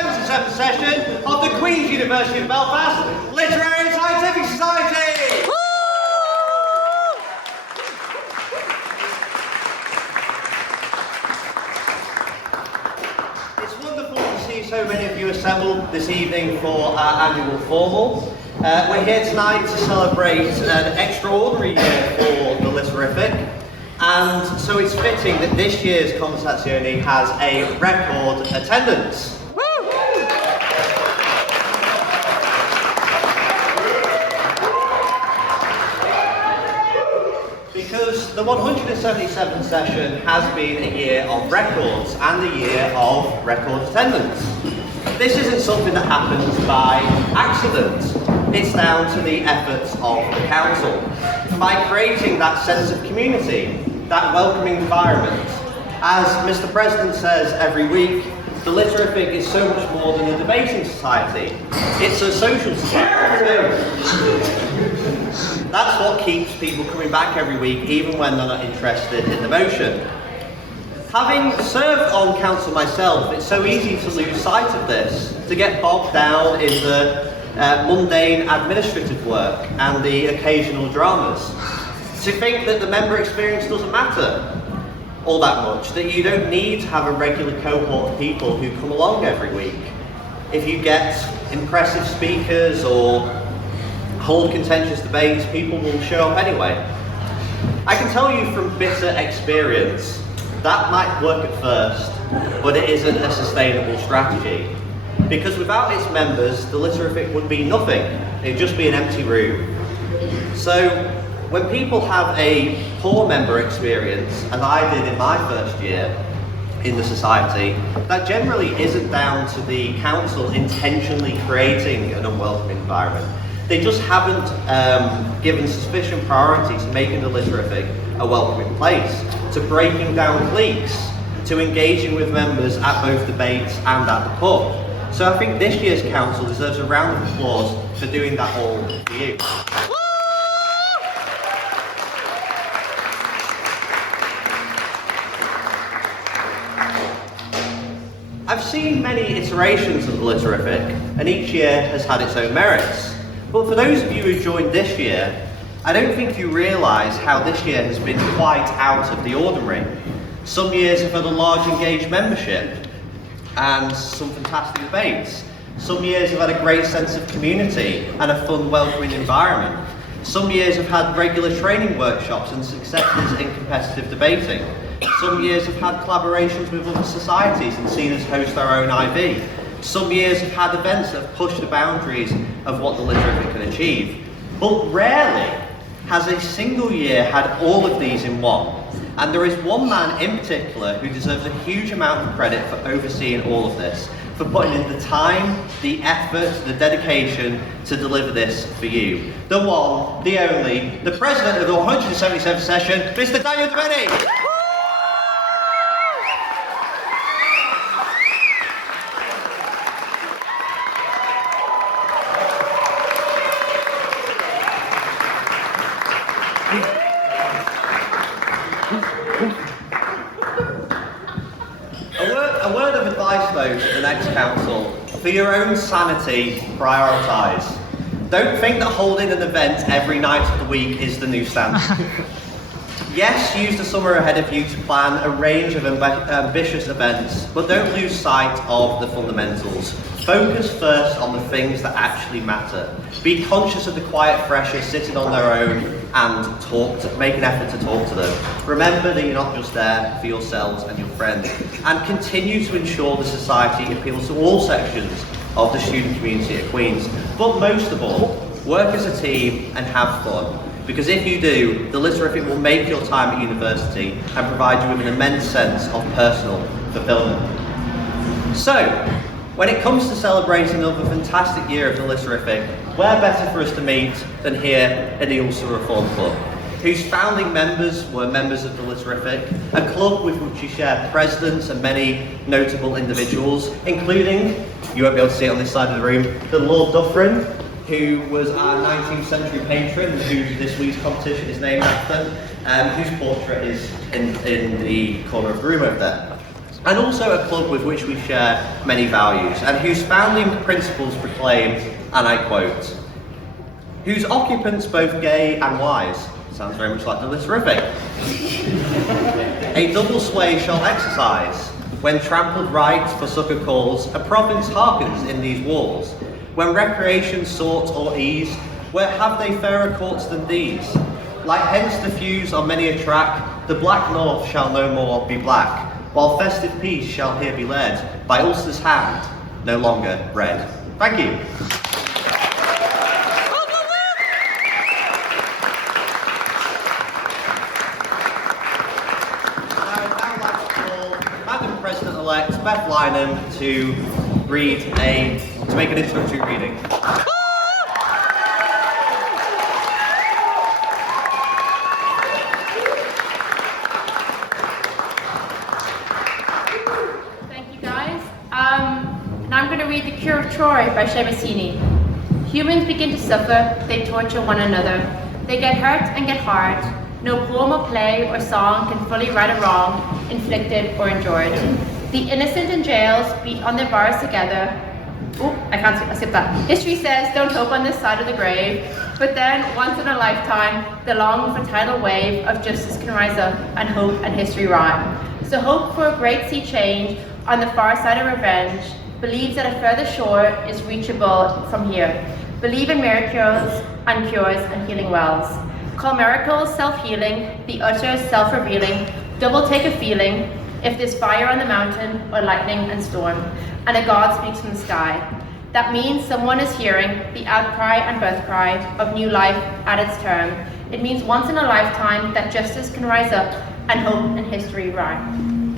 77th session of the Queen's University of Belfast Literary and Scientific Society! Woo! It's wonderful to see so many of you assembled this evening for our annual formal. We're here tonight to celebrate an extraordinary year for the Literific. And so it's fitting that this year's Conversazione has a record attendance. Woo! Because the 177th session has been a year of records and a year of record attendance. This isn't something that happens by accident. It's down to the efforts of the council. By creating that sense of community, that welcoming environment. As Mr. President says every week, the Literific is so much more than a debating society. It's a social society too. That's what keeps people coming back every week, even when they're not interested in the motion. Having served on council myself, it's so easy to lose sight of this, to get bogged down in the mundane administrative work and the occasional dramas. To think that the member experience doesn't matter all that much, that you don't need to have a regular cohort of people who come along every week. If you get impressive speakers or hold contentious debates, people will show up anyway. I can tell you from bitter experience, that might work at first, but it isn't a sustainable strategy. Because without its members, the Literific would be nothing. It'd just be an empty room. So, when people have a poor member experience, as I did in my first year in the society, that generally isn't down to the council intentionally creating an unwelcome environment. They just haven't given sufficient priority to making the Literific a welcoming place, to breaking down cliques, to engaging with members at both debates and at the pub. So I think this year's council deserves a round of applause for doing that all for you. I've seen many iterations of the Literific, and each year has had its own merits. But for those of you who joined this year, I don't think you realise how this year has been quite out of the ordinary. Some years have had a large engaged membership and some fantastic debates. Some years have had a great sense of community and a fun, welcoming environment. Some years have had regular training workshops and successes in competitive debating. Some years have had collaborations with other societies and seen us host our own IB. Some years have had events that have pushed the boundaries of what the Literific can achieve. But rarely has a single year had all of these in one. And there is one man in particular who deserves a huge amount of credit for overseeing all of this, for putting in the time, the effort, the dedication to deliver this for you. The one, the only, the president of the 177th session, Mr. Devenney. A word of advice though to the next council: for your own sanity, prioritise. Don't think that holding an event every night of the week is the new standard. Yes, use the summer ahead of you to plan a range of ambitious events, but don't lose sight of the fundamentals. Focus first on the things that actually matter. Be conscious of the quiet freshers sitting on their own and make an effort to talk to them. Remember that you're not just there for yourselves and your friends. And continue to ensure the society appeals to all sections of the student community at Queen's. But most of all, work as a team and have fun. Because if you do, the Literific will make your time at university and provide you with an immense sense of personal fulfilment. So, when it comes to celebrating another fantastic year of the Literific, where better for us to meet than here at the Ulster Reform Club, whose founding members were members of the Literific, a club with which you share presidents and many notable individuals, including, you won't be able to see it on this side of the room, the Lord Dufferin, who was our 19th century patron, who this week's competition is named after, whose portrait is in the corner of the room over there. and also a club with which we share many values, and whose founding principles proclaim, and I quote, "Whose occupants both gay and wise," sounds very much like the Literrific, "a double sway shall exercise, when trampled right for succour calls, a province hearkens in these walls, when recreation sought or ease, where have they fairer courts than these? Like hence the fuse on many a track, the black north shall no more be black, while festive peace shall here be led, by Ulster's hand, no longer red." Thank you. Madam President-elect Beth Lynam to make an introductory reading. Thank you, guys. Now I'm going to read The Cure of Troy by Seamus Heaney. Humans begin to suffer, they torture one another. They get hurt and get hard. No poem or play or song can fully right a wrong, inflicted or endured. The innocent in jails beat on their bars together. Oh, I skipped that. History says don't hope on this side of the grave, but then once in a lifetime, the long for tidal wave of justice can rise up and hope and history rhyme. So hope for a great sea change on the far side of revenge, believes that a further shore is reachable from here. Believe in miracles and cures and healing wells. Call miracles self-healing, the utter self-revealing, double take a feeling, if there's fire on the mountain or lightning and storm, and a God speaks from the sky. That means someone is hearing the outcry and birth cry of new life at its term. It means once in a lifetime that justice can rise up and hope and history rhyme.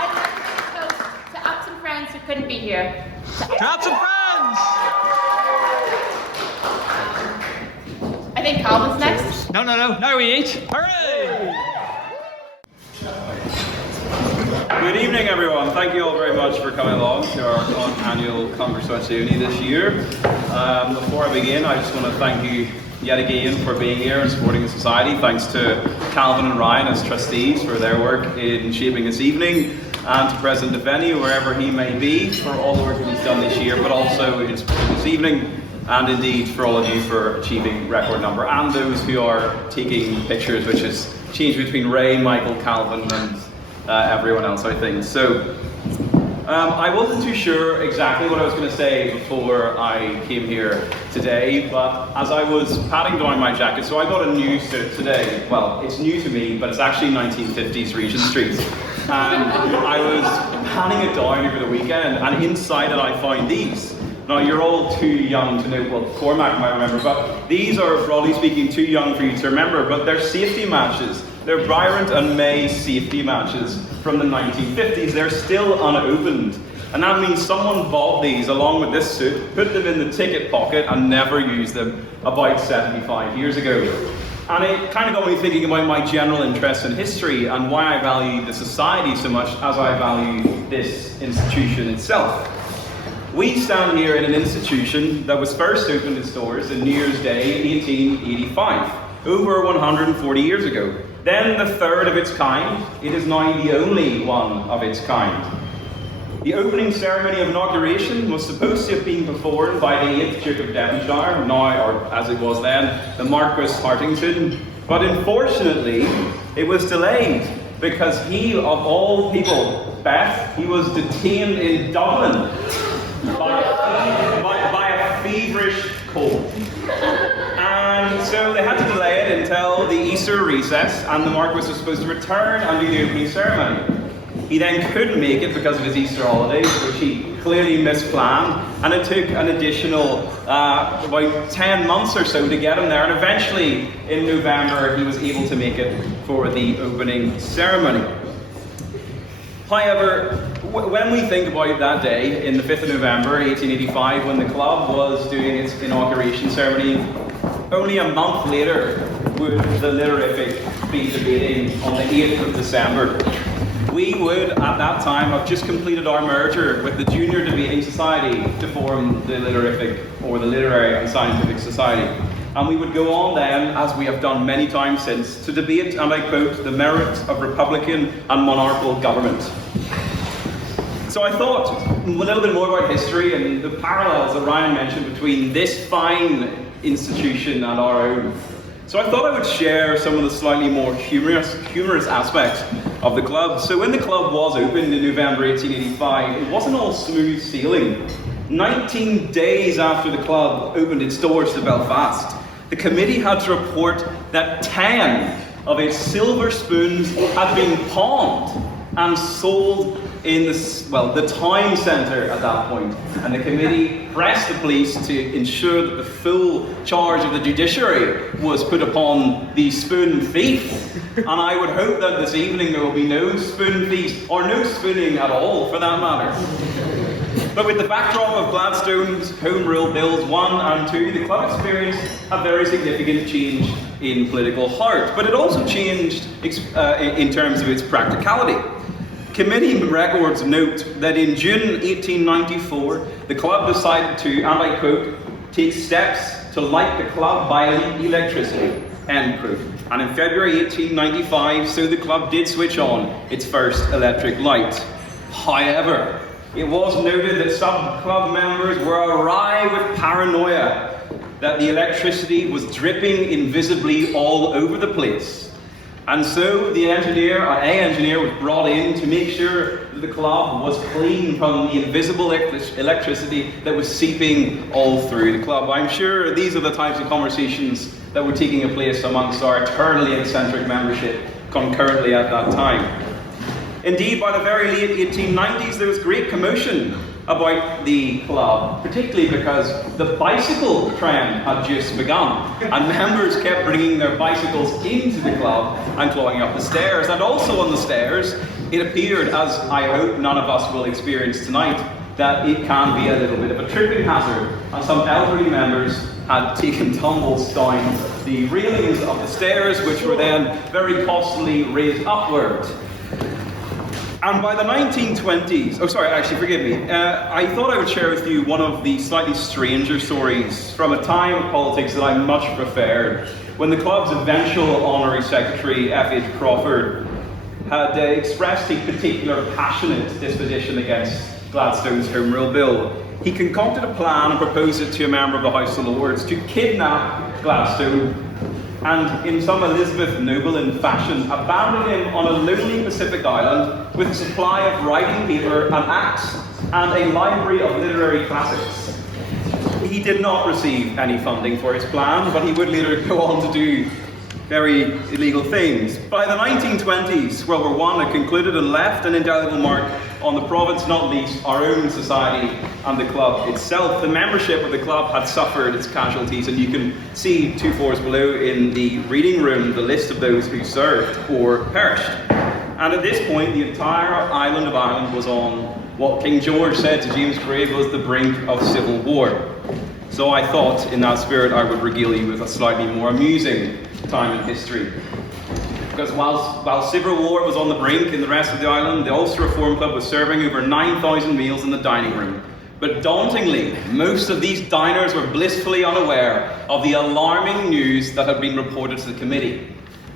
I'd like to give a toast to absent friends who couldn't be here. To absent friends! I think Calvin's next. No, we eat. Hooray! Good evening, everyone. Thank you all very much for coming along to our annual Conversazione this year. Before I begin, I just want to thank you yet again for being here and supporting the society. Thanks to Calvin and Ryan as trustees for their work in shaping this evening, and to President Devenney, wherever he may be, for all the work that he's done this year, but also in supporting this evening, and indeed for all of you for achieving record number, and those who are taking pictures, which has changed between Ray, Michael, Calvin, and everyone else, I think. So, I wasn't too sure exactly what I was going to say before I came here today, but as I was patting down my jacket, so I got a new suit today. Well, it's new to me, but it's actually 1950s Regent Street. And I was panning it down over the weekend, and inside it I found these. Now, you're all too young to know, well, Cormac might remember, but these are, broadly speaking, too young for you to remember, but they're safety matches. They're Bryant and May safety matches from the 1950s. They're still unopened. And that means someone bought these along with this suit, put them in the ticket pocket, and never used them about 75 years ago. And it kind of got me thinking about my general interest in history and why I value the society so much as I value this institution itself. We stand here in an institution that was first opened its doors on New Year's Day 1885, over 140 years ago. Then the third of its kind, it is now the only one of its kind. The opening ceremony of inauguration was supposed to have been performed by the 8th Duke of Devonshire, now, or as it was then, the Marquis Hartington, but unfortunately it was delayed because he, of all people, Beth, he was detained in Dublin by a feverish cold. And so they had to delay it until the Easter recess, and the Marquis was supposed to return and do the opening ceremony. He then couldn't make it because of his Easter holidays, which he clearly misplanned, and it took an additional about 10 months or so to get him there, and eventually in November he was able to make it for the opening ceremony. However, when we think about that day, in the 5th of November 1885, when the club was doing its inauguration ceremony, only a month later would the Literrific be debating on the 8th of December. We would, at that time, have just completed our merger with the Junior Debating Society to form the Literrific, or the Literary and Scientific Society. And we would go on then, as we have done many times since, to debate, and I quote, the merits of Republican and monarchical government. So I thought a little bit more about history and the parallels that Ryan mentioned between this fine institution and our own. So I thought I would share some of the slightly more humorous aspects of the club. So when the club was opened in November 1885, it wasn't all smooth sailing. 19 days after the club opened its doors to Belfast, the committee had to report that 10 of its silver spoons had been pawned and sold in the town centre at that point. And the committee pressed the police to ensure that the full charge of the judiciary was put upon the spoon thief. And I would hope that this evening there will be no spoon thieves, or no spooning at all for that matter. But with the backdrop of Gladstone's Home Rule Bills 1 and 2, the club experienced a very significant change in political heart. But it also changed in terms of its practicality. Committee records note that in June 1894, the club decided to, and I quote, take steps to light the club by electricity, end quote. And in February 1895, so the club did switch on its first electric light. However, it was noted that some club members were awry with paranoia that the electricity was dripping invisibly all over the place. And so the engineer was brought in to make sure that the club was clean from the invisible electricity that was seeping all through the club. I'm sure these are the types of conversations that were taking place amongst our eternally eccentric membership concurrently at that time. Indeed, by the very late 1890s, there was great commotion about the club, particularly because the bicycle trend had just begun, and members kept bringing their bicycles into the club and clogging up the stairs. And also on the stairs, it appeared, as I hope none of us will experience tonight, that it can be a little bit of a tripping hazard, and some elderly members had taken tumbles down the railings of the stairs, which were then very costly raised upward. And by the 1920s, I thought I would share with you one of the slightly stranger stories from a time of politics that I much preferred, when the club's eventual honorary secretary, F.H. Crawford, had expressed a particular passionate disposition against Gladstone's Home Rule Bill. He concocted a plan and proposed it to a member of the House of Lords to kidnap Gladstone and, in some Elizabeth Noblein fashion, abandon him on a lonely Pacific island with a supply of writing paper, an axe, and a library of literary classics. He did not receive any funding for his plan, but he would later go on to do very illegal things. By the 1920s, World War I had concluded and left an indelible mark on the province, not least our own society and the club itself. The membership of the club had suffered its casualties, and you can see 2 floors below in the reading room the list of those who served or perished. And at this point, the entire island of Ireland was on what King George said to James Craig was the brink of civil war. So I thought, in that spirit, I would regale you with a slightly more amusing time in history. Because while civil war was on the brink in the rest of the island, the Ulster Reform Club was serving over 9,000 meals in the dining room. But dauntingly, most of these diners were blissfully unaware of the alarming news that had been reported to the committee.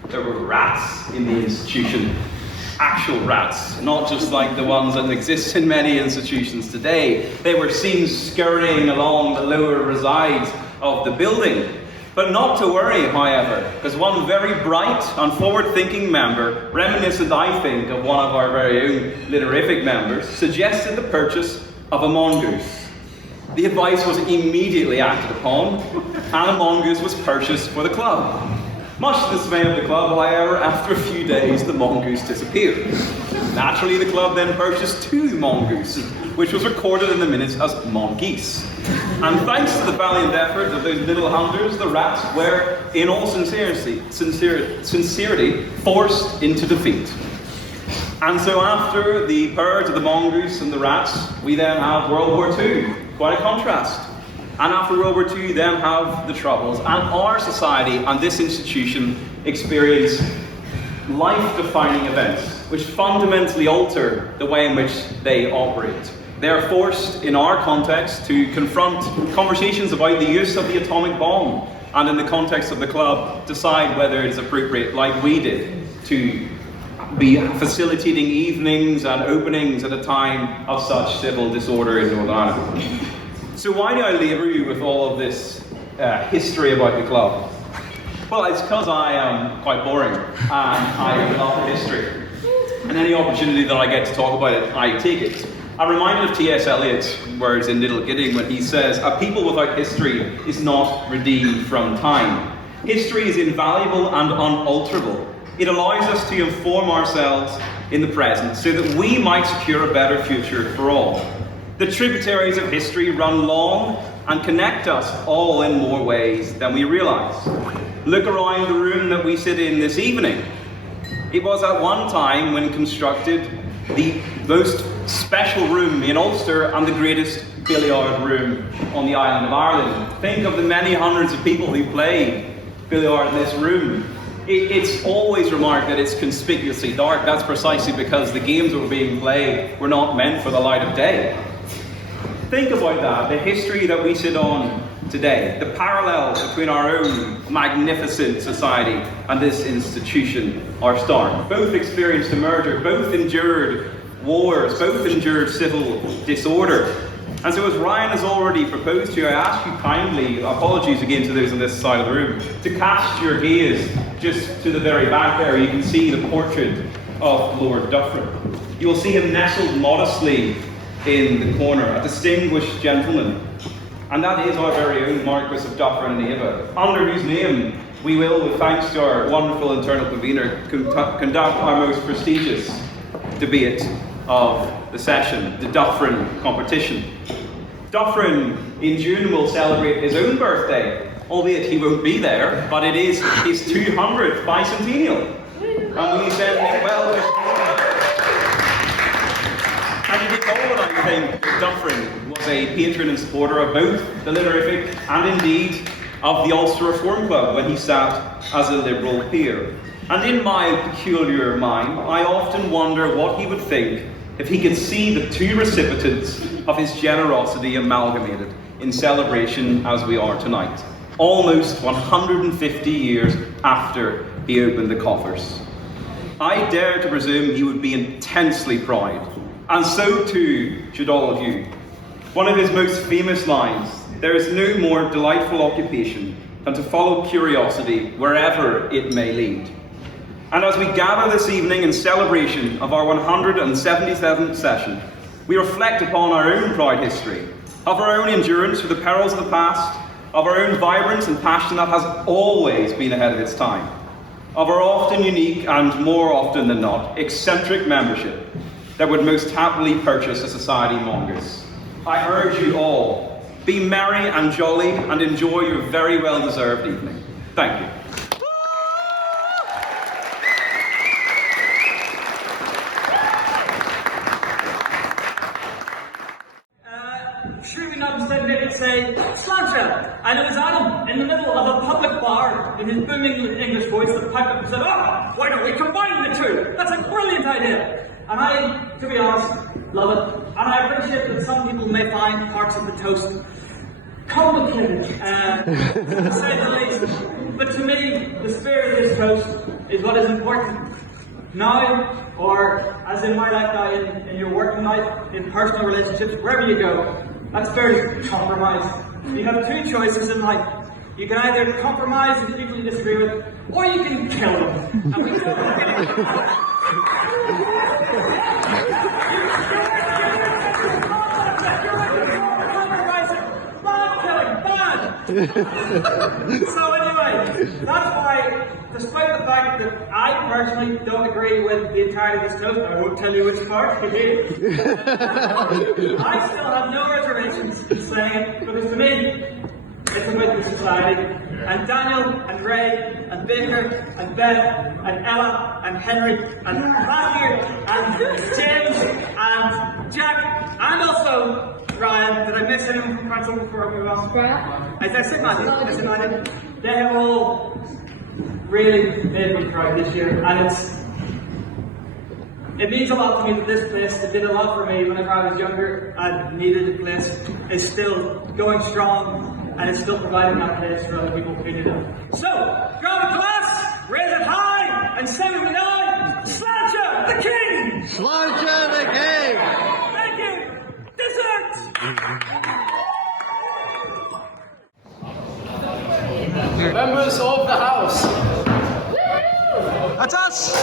There were rats in the institution. Actual rats, not just like the ones that exist in many institutions today. They were seen scurrying along the lower resides of the building. But not to worry, however, because one very bright and forward-thinking member, reminiscent, I think, of one of our very own literific members, suggested the purchase of a mongoose. The advice was immediately acted upon, and a mongoose was purchased for the club. Much to the dismay of the club, however, after a few days, the mongoose disappeared. Naturally, the club then purchased 2 mongooses, which was recorded in the minutes as mongeese. And thanks to the valiant effort of those little hunters, the rats were, in all sincerity, forced into defeat. And so after the purge of the mongoose and the rats, we then have World War II. Quite a contrast. And after World War II, then have the Troubles. And our society and this institution experience life-defining events, which fundamentally alter the way in which they operate. They are forced, in our context, to confront conversations about the use of the atomic bomb, and in the context of the club, decide whether it is appropriate, like we did, to be facilitating evenings and openings at a time of such civil disorder in Northern Ireland. So why do I labour you with all of this history about the club? Well, it's because I am quite boring, and I love history. And any opportunity that I get to talk about it, I take it. I'm reminded of T.S. Eliot's words in Little Gidding when he says, "A people without history is not redeemed from time. History is invaluable and unalterable. It allows us to inform ourselves in the present so that we might secure a better future for all. The tributaries of history run long and connect us all in more ways than we realise. Look around the room that we sit in this evening. It was at one time, when constructed, the most special room in Ulster and the greatest billiard room on the island of Ireland. Think of the many hundreds of people who played billiard in this room. It's always remarked that it's conspicuously dark. That's precisely because the games that were being played were not meant for the light of day. Think about that, the history that we sit on today, the parallels between our own magnificent society and this institution are stark. Both experienced a merger, both endured wars, both endured civil disorder. And so as Ryan has already proposed to you, I ask you kindly, apologies again to those on this side of the room, to cast your gaze just to the very back there. You can see the portrait of Lord Dufferin. You will see him nestled modestly in the corner, a distinguished gentleman. And that is our very own Marquis of Dufferin and Ava, under whose name we will, with thanks to our wonderful internal convener, conduct our most prestigious debate of the session, the Dufferin competition. Dufferin in June will celebrate his own birthday, albeit he won't be there, but it is his 200th bicentennial. And we send him well wishes. And you recall that I think that Dufferin was a patron and supporter of both the Lynerific and indeed of the Ulster Reform Club when he sat as a Liberal peer. And in my peculiar mind, I often wonder what he would think if he could see the two recipients of his generosity amalgamated in celebration as we are tonight, almost 150 years after he opened the coffers. I dare to presume he would be intensely proud, and so too should all of you. One of his most famous lines, "There is no more delightful occupation than to follow curiosity wherever it may lead." And as we gather this evening in celebration of our 177th session, we reflect upon our own proud history, of our own endurance through the perils of the past, of our own vibrance and passion that has always been ahead of its time, of our often unique and, more often than not, eccentric membership that would most happily purchase a society mongoose. I urge you all, be merry and jolly and enjoy your very well-deserved evening. Thank you. Say, Sláinte! And it was Adam, in the middle of a public bar, in his booming English voice, that piped up and said, "Oh, why don't we combine the two? That's a brilliant idea!" And I, to be honest, love it. And I appreciate that some people may find parts of the toast complicated, to say the least. But to me, the spirit of this toast is what is important. Now, or as in my life now, in your working life, in personal relationships, wherever you go, that spirit is compromise. You have two choices in life. You can either compromise with people you disagree with, or you can kill them. And we know So anyway, that's why, despite the fact that I personally don't agree with the entirety of this toast, I won't tell you which part, I still have no reservations in saying it, because to me, it's about the society. And Daniel, and Ray, and Baker, and Beth, and Ella, and Henry, and Matthew, and James, and Jack, and also Ryan. Did I miss anyone from Council before I move on? As I said, Matthew, they have all really made me proud this year, and it means a lot to me that this place that did a lot for me whenever I was younger and needed a place is still going strong and is still providing that place for other people who need it. So, grab a glass, raise it high, and say with me now, Sláinte the King! Sláinte the King! Thank you! Dessert! Members of the House. That's us!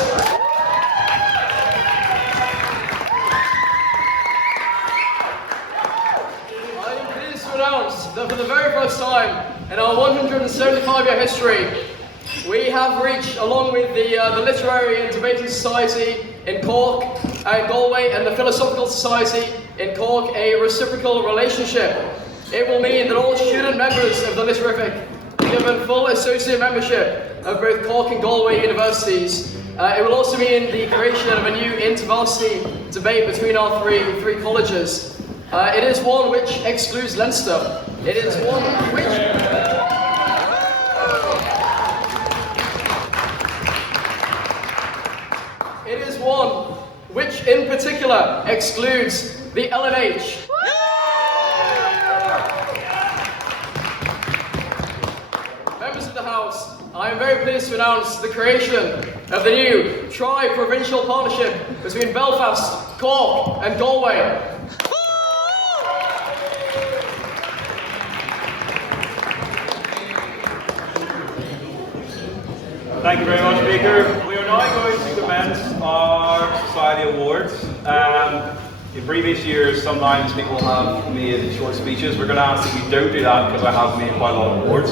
I am pleased to announce that for the very first time in our 175-year history, we have reached, along with the Literary and Debating Society in Cork and Galway and the Philosophical Society in Cork, a reciprocal relationship. It will mean that all student members of the Literific are given full associate membership of both Cork and Galway universities. It will also mean the creation of a new inter-varsity debate between our three colleges. It is one which excludes Leinster. It is one which... It is one which in particular excludes the LNH. Members of the House, I am very pleased to announce the creation of the new tri-provincial partnership between Belfast, Cork and Galway. Thank you very much, Speaker. We are now going to commence our Society Awards. In previous years, sometimes people have made short speeches. We're going to ask that we don't do that because I have made quite a lot of awards.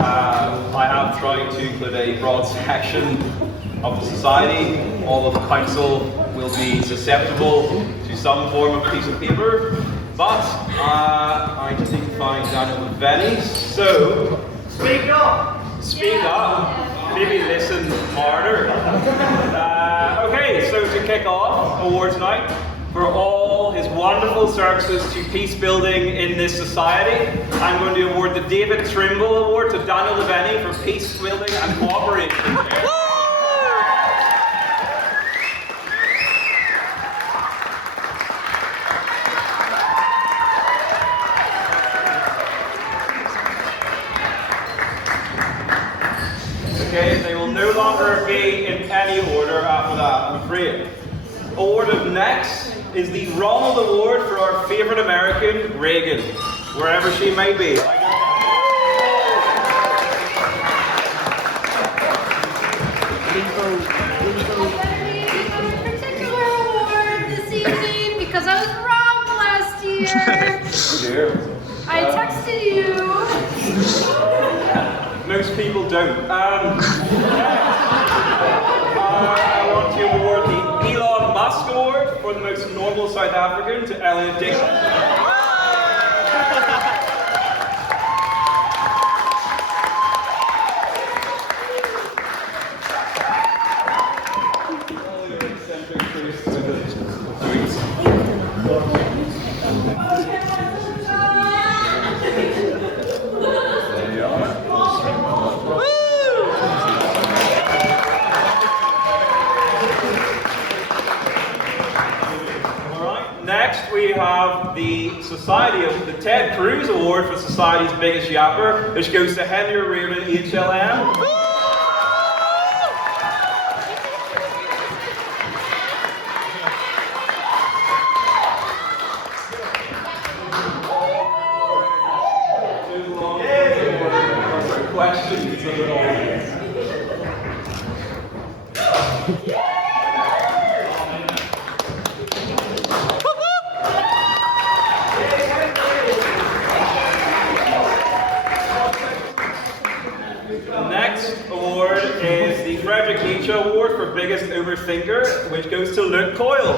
I have tried to include a broad section of the society. All of the council will be susceptible to some form of piece of paper, but I just need to find Devenney. So, speak up! Speak up! Maybe listen harder. Okay, so to kick off awards night, for all his wonderful services to peace building in this society, I'm going to award the David Trimble Award to Daniel Devenney for peace building and cooperation. Okay, they will no longer be in any order after that, I'm afraid. Awarded next is the Ronald Award for our favourite American, Reagan, wherever she may be. Particular award this evening because I was wrong last year. I texted you. Most people don't. I want to award the Elon Musk Award for the most normal South African to Elliot Dixon. Next, we have the Society of the Ted Cruz Award for Society's Biggest Yapper, which goes to Henry Reardon, HLM. Questions of it all. Is the Frederick Nietzsche Award for Biggest Overthinker, which goes to Luke Coyle.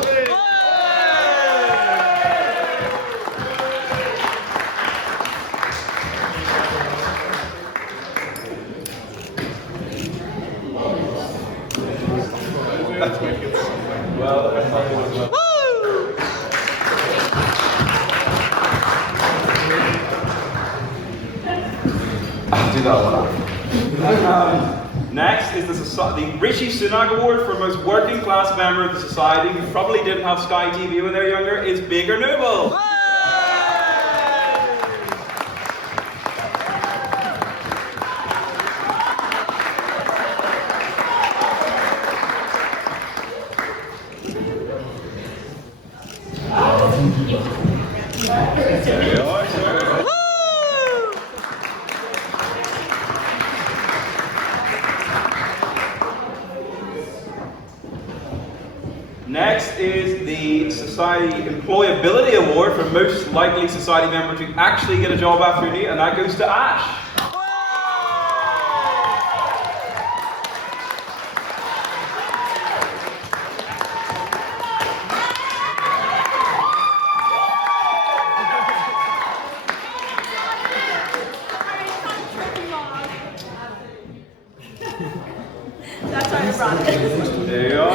I'll do that one. Next is the Rishi Sunak Award for most working class member of the society who probably didn't have Sky TV when they were younger, is Baker Noble. Next is the Society Employability Award for most likely society member to actually get a job after uni, and that goes to Ash. That's why I brought it. There you are.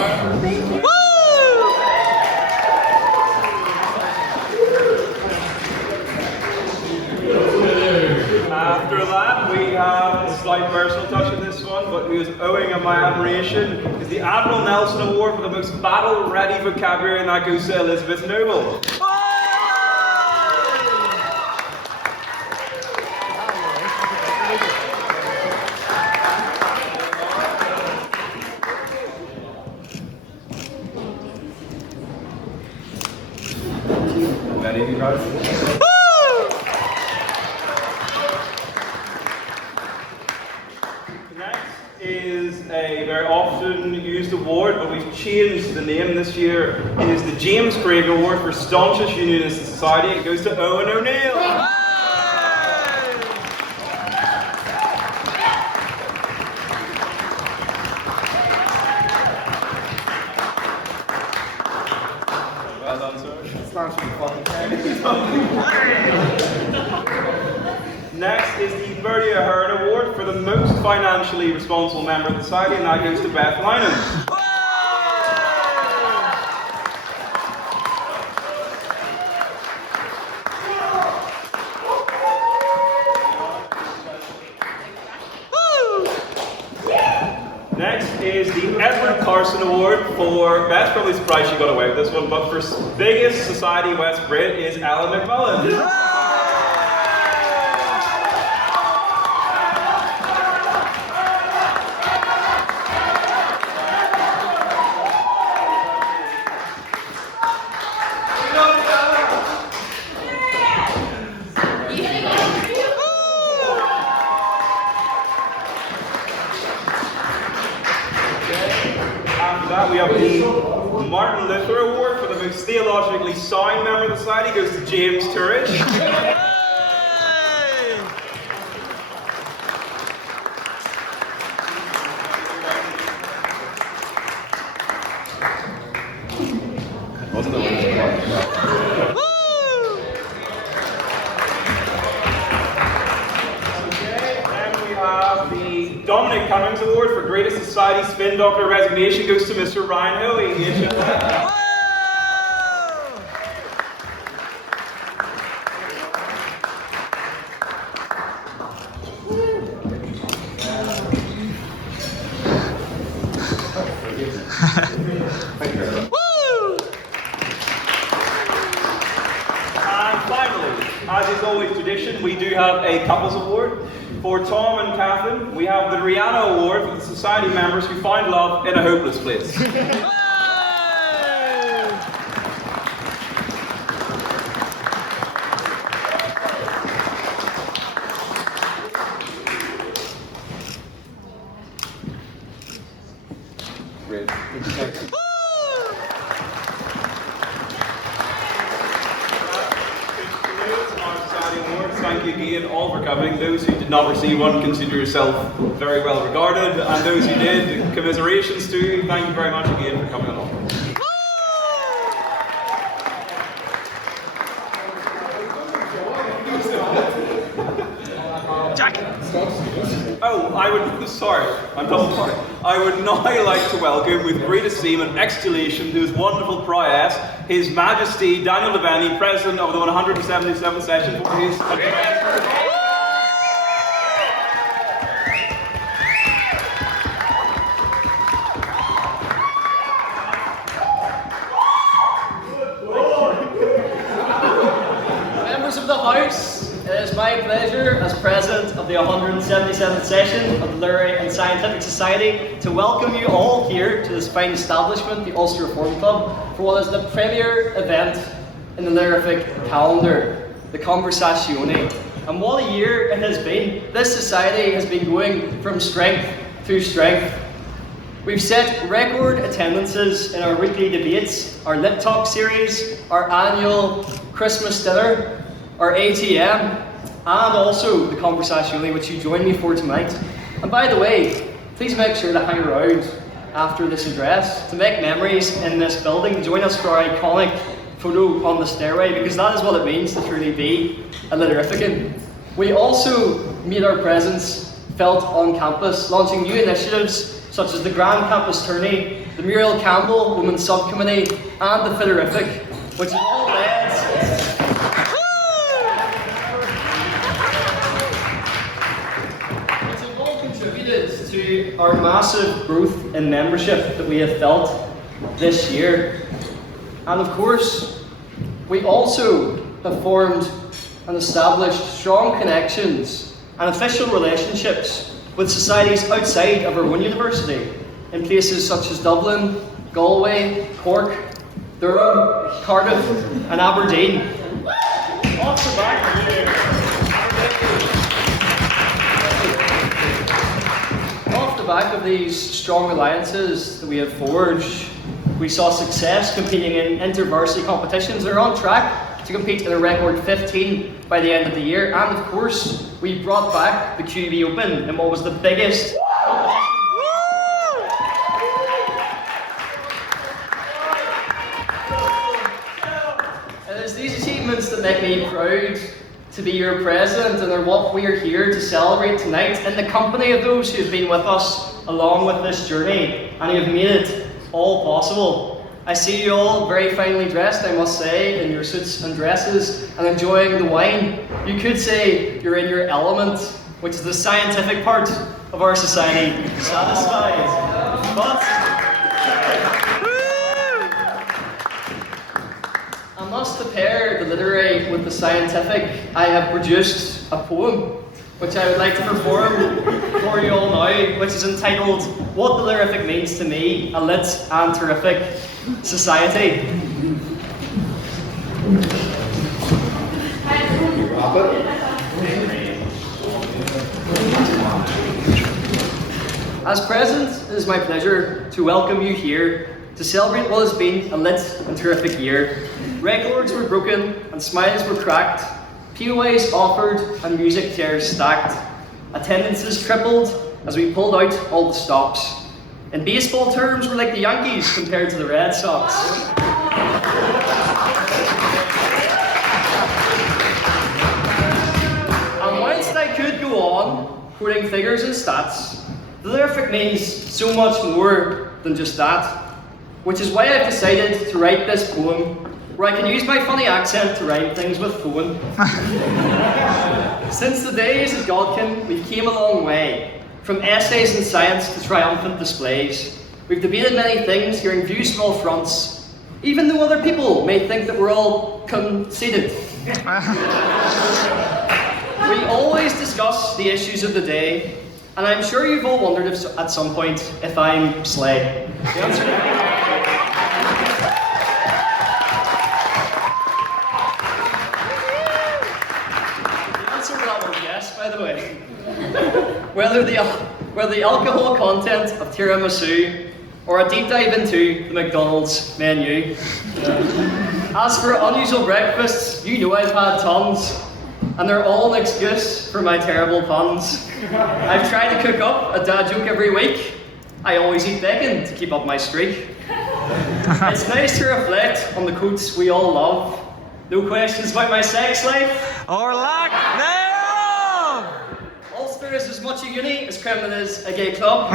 After that, we have a slight personal touch in this one, but we was owing on my admiration is the Admiral Nelson Award for the most battle-ready vocabulary, and that goes to Elizabeth Noble. Ready, you guys? Is a very often used award, but we've changed the name this year. It is the James Craig Award for Staunchest Unionist in Society. It goes to Owen O'Neill. Well done, sir. Next is the Bertie Ahern Award for the most financially responsible member of the society, and that goes to Beth, Lynam. Next is the Edward Carson Award for, Beth's probably surprised she got away with this one, but for biggest society West Brit is Alan McMullen. We have the Martin Luther Award for the most theologically sound member of the society. Goes to James Turridge. Dominic Cummings Award for Greatest Society Spin Doctor Resignation goes to Mr. Ryan Hoey. And finally, as is always tradition, we do have a couples award. For Tom and Catherine, we have the Rihanna Award for the society members who find love in a hopeless place. Great. Thank you again all for coming. Those who did not receive one, consider yourself very well regarded, and those who did, commiserations to you. Thank you very much again for coming along. Jack! Oh, I'm double sorry. I would now like to welcome with great esteem and exultation to his wonderful prowess, His Majesty Daniel Devenney, President of the 177th session for his... Members of the House, it is my pleasure as President of the 177th session of the Literary and Scientific Society to welcome you all here to this fine establishment, the Ulster Reform Club, for what is the premier event in the Literary calendar, the Conversazione. And what a year it has been. This society has been going from strength to strength. We've set record attendances in our weekly debates, our Lit Talk series, our annual Christmas dinner, our ATM, and also the Conversazione, which you join me for tonight. And by the way, please make sure to hang around after this address to make memories in this building. Join us for our iconic photo on the stairway, because that is what it means to truly be a Literifican. We also made our presence felt on campus, launching new initiatives such as the Grand Campus Tourney, the Muriel Campbell Women's Subcommittee, and the Fiterific, which have all led contributed to our massive growth in membership that we have felt this year. And of course, we also have formed and established strong connections and official relationships with societies outside of our own university, in places such as Dublin, Galway, Cork, Durham, Cardiff, and Aberdeen. Off the back of these strong alliances that we have forged, we saw success competing in inter-varsity competitions. They're on track to compete in a record 15 by the end of the year, and of course, we brought back the QV Open in what was the biggest. It is these achievements that make me proud to be your president, and are what we are here to celebrate tonight in the company of those who have been with us along with this journey and who have made it all possible. I see you all very finely dressed, I must say, in your suits and dresses and enjoying the wine. You could say you're in your element, which is the scientific part of our society. Satisfied. But I must pair the literary with the scientific. I have produced a poem which I would like to perform for you all now, which is entitled What the Lyrific Means to Me, a Lit and Terrific Society. As president, it is my pleasure to welcome you here to celebrate what has been a lit and terrific year. Records were broken and smiles were cracked, POAs offered and music chairs stacked. Attendances tripled as we pulled out all the stops. In baseball terms, we're like the Yankees compared to the Red Sox. And whilst I could go on quoting figures and stats, the lyric means so much more than just that, which is why I've decided to write this poem where I can use my funny accent to rhyme things with phone. Since the days of Godkin, we've came a long way, from essays in science to triumphant displays. We've debated many things, hearing views from all fronts, even though other people may think that we're all conceited. We always discuss the issues of the day, and I'm sure you've all wondered if, at some point if I'm slay. The answer to that was yes, by the way. Whether the alcohol content of tiramisu or a deep dive into the McDonald's menu. As for unusual breakfasts, you know I've had tons, and they're all an excuse for my terrible puns. I've tried to cook up a dad joke every week. I always eat bacon to keep up my streak. It's nice to reflect on the quotes we all love. No questions about my sex life. Or lack thereof! Ulster is as much a uni as Kremlin is a gay club.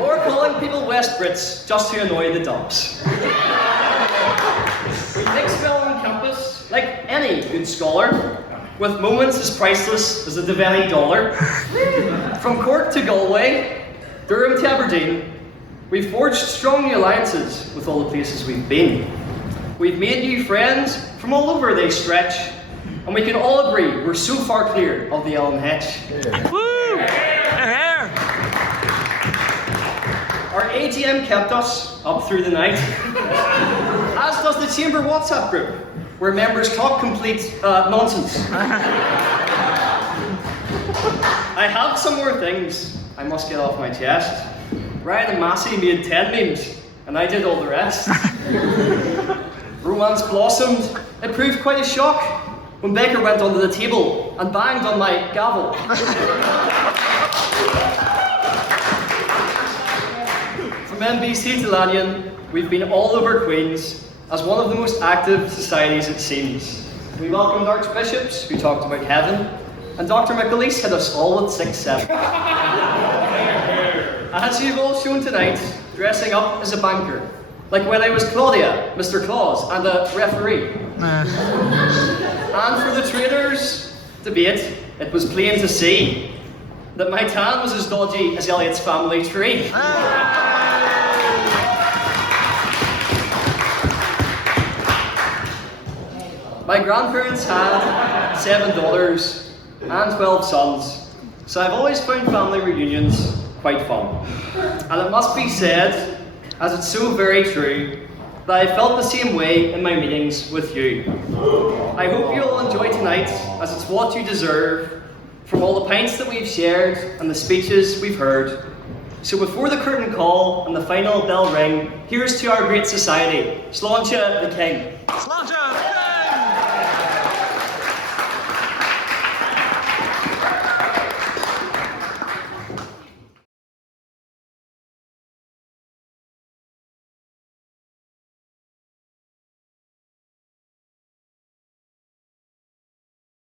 Or calling people West Brits just to annoy the dumps. We mix well on campus, like any good scholar, with moments as priceless as the Devenney dollar. From Cork to Galway, Durham to Aberdeen, we've forged strong new alliances with all the places we've been. We've made new friends from all over they stretch, and we can all agree we're so far clear of the Ellen Hedge. Woo! Our ATM kept us up through the night, as does the Chamber WhatsApp group, where members talk complete nonsense. I have some more things I must get off my chest. Ryan and Massey made 10 memes, and I did all the rest. Romance blossomed. It proved quite a shock when Bakaer went under the table and banged on my gavel. From NBC to Lanyon, we've been all over Queens as one of the most active societies it seems. We welcomed archbishops who talked about heaven, and Dr. McAleese hit us all with 6-7. As you've all shown tonight, dressing up as a banker, like when I was Claudia, Mr. Claus, and a referee. And for the traders' debate, it was plain to see that my tan was as dodgy as Elliot's family tree. My grandparents had 7 daughters and 12 sons, so I've always found family reunions quite fun. And it must be said, as it's so very true, that I felt the same way in my meetings with you. I hope you'll enjoy tonight, as it's what you deserve, from all the pints that we've shared and the speeches we've heard. So before the curtain call and the final bell ring, here's to our great society, Sláinte the King. Sláinte!